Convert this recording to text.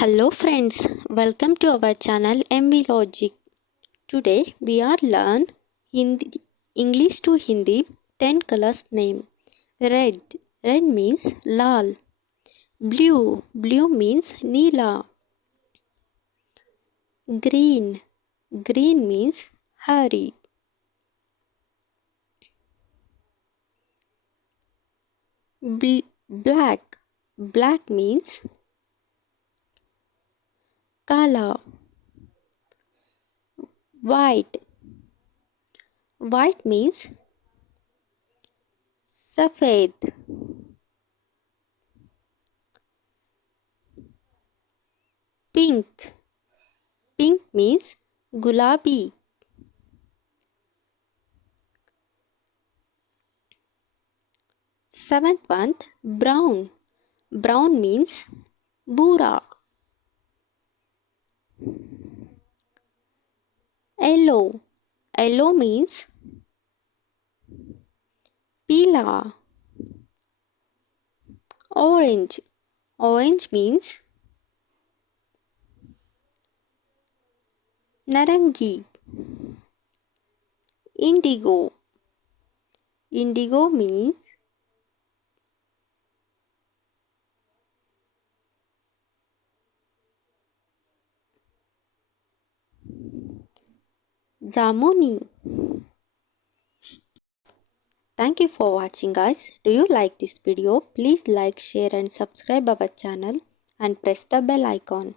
Hello friends, welcome to our channel MV Logic. Today we are learn English to Hindi 10 colors name. Red means Laal. Blue means Neela. Green means Hara. Black means Kala. White means Safed. Pink means Gulabi. Seventh one, brown means Bura. Yellow means Peela. Orange means Narangi. Indigo means Jamuni. Thank you for watching guys. Do you like this video? Please like, share and subscribe our channel and press the bell icon.